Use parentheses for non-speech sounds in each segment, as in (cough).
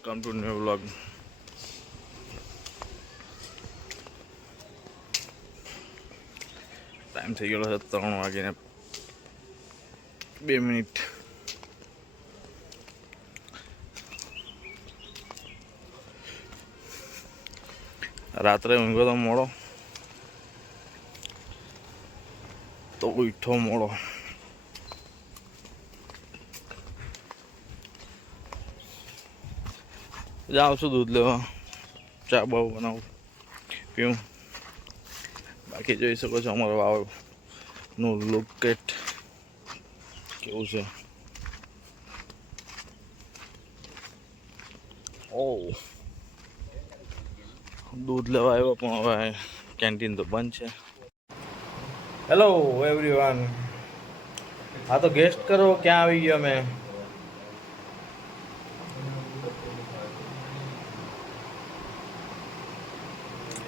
welcome to new vlog time થઈ ગયો છે ત્રણ વાગીને બે મિનિટ રાત્રે ઊંઘો તો મોડો તો ઉઠો મોડો જાઉં છું દૂધ લેવા. ચા બહુ બનાવું. પીવું. બાકી જોઈ શકો છો અમારો વાવનું લુકેટ કેવું છે? ઓ દૂધ લેવા આવ્યો પણ હવે કેન્ટીન તો બંધ છે. હેલો એવરીવન હા તો ગેસ્ટ કરો, ક્યાં આવી ગયો મેં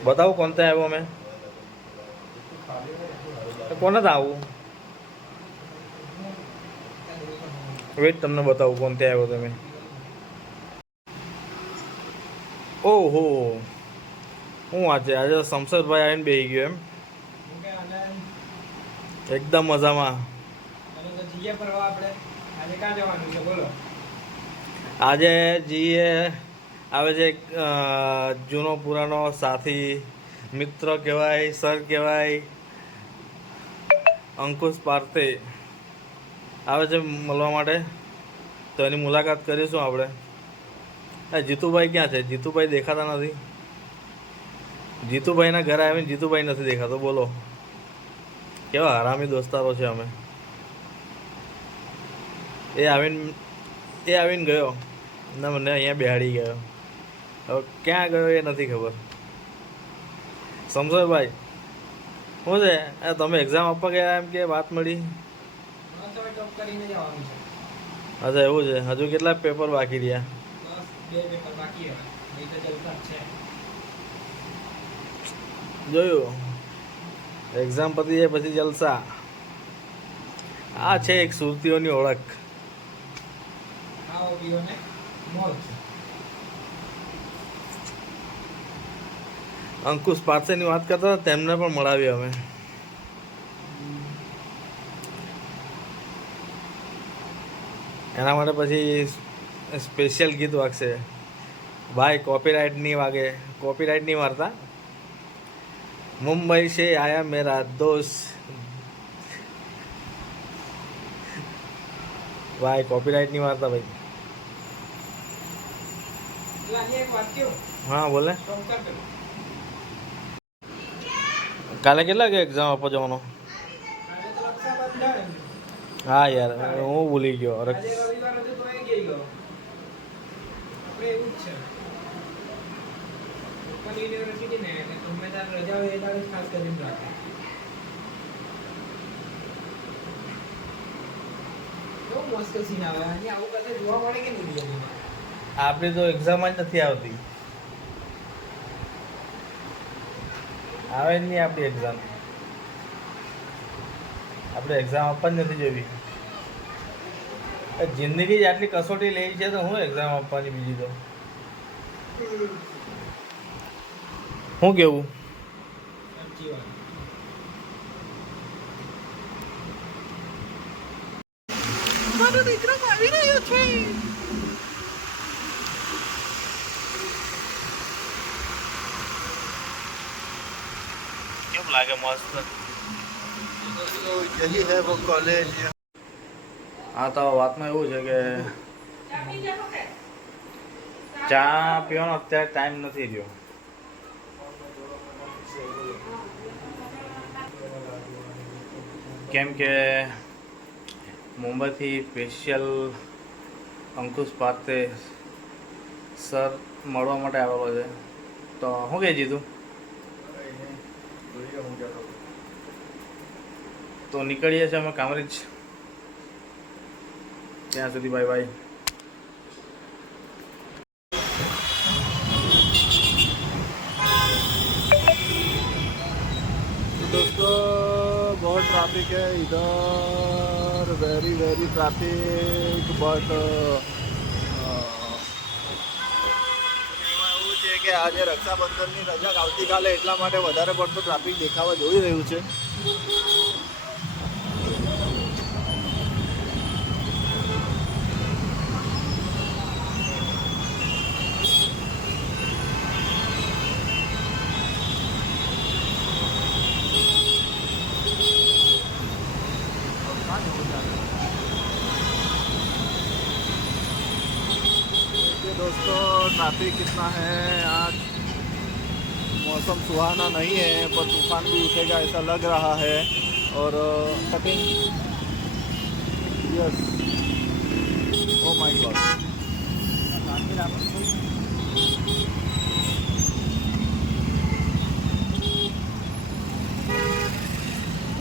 બતાવું કોણ ત્યાં આવ્યો અમે કોને ત્યાં આવું વેટ તમને બતાવું કોણ ત્યાં આવ્યો તમે ઓહો હું આજે આજે શમશેરભાઈ આવીને બેસી ગયો એમ એકદમ મજામાં આજે જીએ આવે છે જૂનો પુરાનો સાથી, મિત્ર કહેવાય, સર કહેવાય, અંકુશ પાર્થે. આવે છે મળવા માટે? તો એની મુલાકાત કરીશું આપણે. જીતુભાઈ ક્યાં છે? જીતુભાઈ દેખાતા નથી. જીતુભાઈના ઘરે આવીને જીતુભાઈ નથી દેખાતો. બોલો. કેવા હરામી દોસ્તારો છે અમે. એ આવીને એ આવીને ગયો. ને મને અહીંયા બેહાડી ગયો. હવે ક્યાં ગયો એ નથી ખબર. સમજો ભાઈ શું છે? તમે એક્ઝામ આપવા ગયા એમ કે વાત મળી? અચ્છા એવું છે. હજુ કેટલા પેપર બાકી રહ્યા? જોયું. એક્ઝામ પતી જાય પછી જલસા. આ છે એક સુરતીઓની ઓળખ. અંકુશ પારસેની વાત કરતા તેમને પણ મળાવી અમે. એના માટે પછી સ્પેશિયલ ગીત વાગશે. ભાઈ કોપીરાઇટ નહીં વાગે. કોપીરાઇટ નહીં મારતા. મુંબઈ છે આયા મેરા દોસ્ત. ભાઈ કોપીરાઇટ નહીં મારતા ભાઈ. હા બોલે. કાલે કેટલા કે એક્ઝામ આપવા જવાનો? હા યાર હું ભૂલી ગયો અરે. આપણી તો એક્ઝામ જ નથી આવતી. આવે જ નહીં આપણી એક્ઝામ આપણે એક્ઝામ આપવા જ નથી જોવી. જિંદગી જ આટલી કસોટી લેવી છે તો હું એક્ઝામ આપવાની બીજી તો? શું કેવું? મારો દીકરો આવી રહ્યો છે. કેવું લાગે મસ્ત. આ તો વાતમાં એવું છે કે ચા પીવાનો અત્યારે ટાઈમ નથી રહ્યો. કેમ કે મુંબઈથી સ્પેશિયલ અંકુશ પાસે સર મળવા માટે આવેલો છે. તો શું કહે દીધું તો નીકળીએ છીએ અમે કામરેજ ત્યાં સુધી બાય બાય तो दोस्तों बहुत ट्रैफिक है इधर वेरी वेरी ट्रैफिक बट છે કે આજે રક્ષાબંધનની રજા આવતીકાલે એટલા માટે વધારે પડતું ટ્રાફિક દેખાવા જોઈ રહ્યું છે दोस्तों ट्रैफिक कितना है आज मौसम सुहाना नहीं है पर तूफान भी उठेगा ऐसा लग रहा है और cutting yes oh my god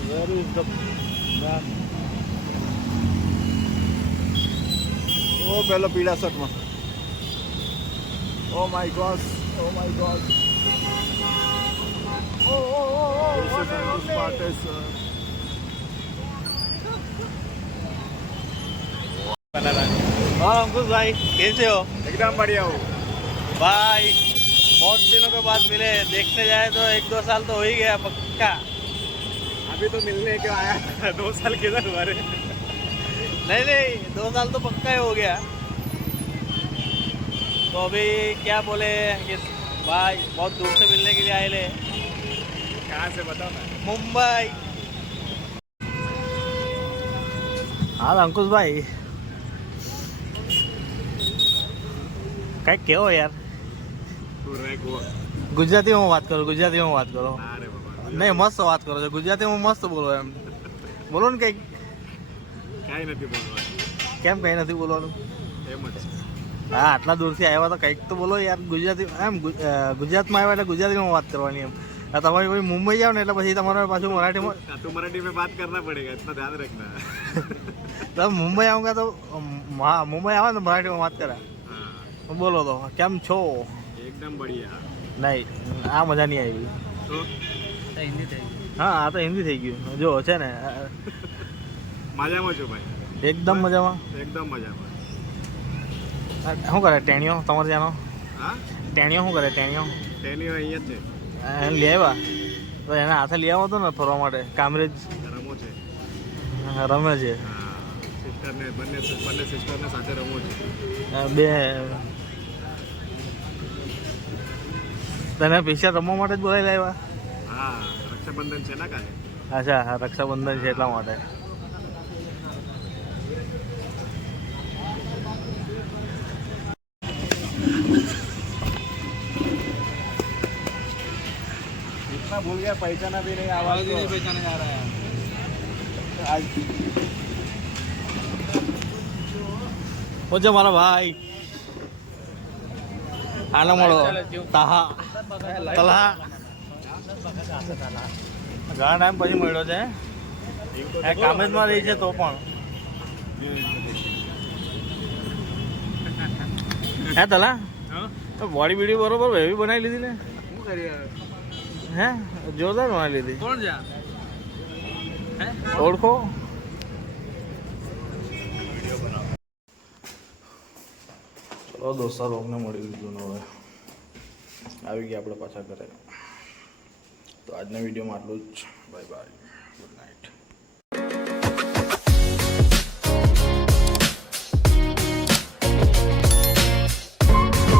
Where is the man? ઓ પેલો પીળા શર્ટમાં Oh my gosh. Oh my god. Oh, oh, oh, oh. this is the this part is. हाँ अंकुश भाई कैसे हो एकदम बढ़िया हो भाई बहुत दिनों के बाद मिले देखने जाए तो एक दो साल तो हो ही गया पक्का अभी तो मिलने क्यों आया दो साल किधर हुआ रे नहीं नहीं दो साल तो पक्का ही हो गया तो अभी क्या बोले कि भाई बहुत दूर से मिलने के लिए आए ले कहाँ से बताओ ना मुंबई હા અંકુશભાઈ કંઈક કેવો યાર तू रह गोवा ગુજરાતીમાં વાત કરો ગુજરાતીમાં વાત કરો अरे बाबा નહીં મસ્ત વાત કરો છો ગુજરાતીમાં મસ્ત બોલો એમ બોલો ને કંઈક કાંઈ નથી બોલવાનું કેમ કંઈ નથી બોલવાનું એમ જ હા આટલા દૂરથી આવ્યા તો કંઈક તો બોલો યાર ગુજરાતી એમ ગુજરાતમાં આવ્યા એટલે ગુજરાતીમાં વાત કરવાની એમ. તમારી પછી મુંબઈ જાવ ને એટલે પછી તમારે પાછું મરાઠીમાં તો મરાઠી મેં વાત કરના પડેગા ઇतना ધ્યાન રાખના. (laughs) તો મુંબઈ આવુંગા તો મુંબઈ આવે ને મરાઠીમાં વાત કરા. બોલો તો કેમ છો? એકદમ બઢિયા. નહીં આ મજા નહીં આવી. હિન્દી થઈ ગઈ હા આ તો હિન્દી થઈ ગયું. જો છે ને મજામાં છો ભાઈ? એકદમ મજામાં. એકદમ મજામાં. શું કરે ટેણીઓ? તમારે હા? ટેણીઓ શું કરે ટેણીઓ? ટેણીઓ અહીંયા છે. એને લઈ આવ્યા? તો એના હાથે લઈ આવો હતો ને ફરવા માટે કામરેજ? છે રમો છે. રમે છે. સિસ્ટરને બંને બંને સિસ્ટરને સાથે રમો છે. બે. તને પિક્ચર રમવા માટે જ બોલાવી લાવ્યા હા રક્ષાબંધન છે ને કાલે. અચ્છા રક્ષાબંધન છે એટલા માટે. इतना भूल गया पहचाना भी नहीं आवाज नहीं पहचाने जा रहा है आज ઓ છે મારા ભાઈ આનો મળો તાહા તલહા ઘણા ટાઈમ પછી મળ્યો છે એ કામેજમાં રહી છે તો પણ હે તલા બોડી બીડી બરોબર એવી બનાવી લીધી ને? શું કરી હે? જોરદાર બનાવી લીધી. કોણ જા ઓળખો? ચલો દોસ્તા રોગને મળી લીધું હવે. આવી ગયા આપણે પાછા ઘરે. તો આજના વિડીયોમાં આટલું જ. Bye bye good night